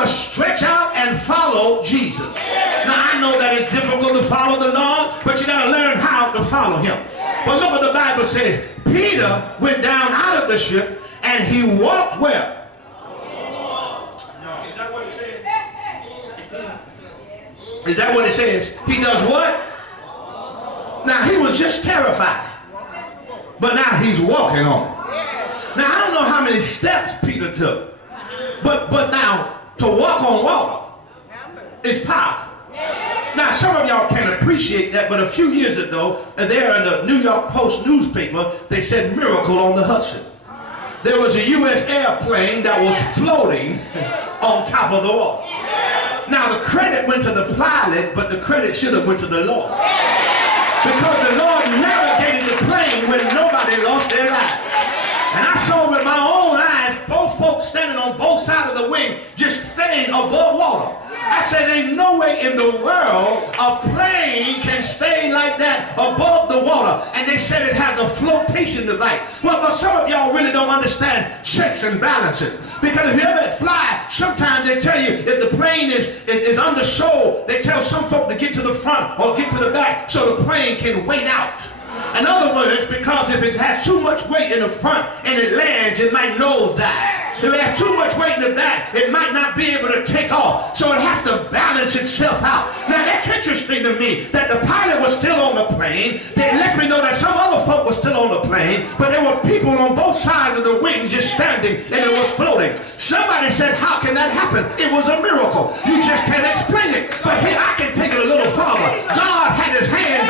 got to stretch out and follow Jesus. Now, I know that it's difficult to follow the Lord, but you got to learn how to follow him. But look what the Bible says. Peter went down out of the ship and he walked where? Is that what it says? Is that what it says? He does what? Now, he was just terrified. But now he's walking on it. Now, I don't know how many steps Peter took. But now, to walk on water is powerful. Now, some of y'all can't appreciate that, but a few years ago, there in the New York Post newspaper, they said miracle on the Hudson. There was a U.S. airplane that was floating on top of the water. Now, the credit went to the pilot, but the credit should have went to the Lord. Because the Lord navigated the plane when nobody lost their lives. And I saw with my own eyes both folks standing on both sides of the wing just staying above water. I said, ain't no way in the world a plane can stay like that above the water. And they said it has a flotation device. Well, but some of y'all really don't understand checks and balances. Because if you ever fly, sometimes they tell you if the plane is under shoal, they tell some folk to get to the front or get to the back so the plane can wait out. In other words, because if it has too much weight in the front and it lands, it might nosedive. If it has too much weight in the back, it might not be able to take off. So it has to balance itself out. Now that's interesting to me that the pilot was still on the plane. They let me know that some other folk were still on the plane, but there were people on both sides of the wings just standing and it was floating. Somebody said, how can that happen? It was a miracle. You just can't explain it. But here, I can take it a little farther. God had his hands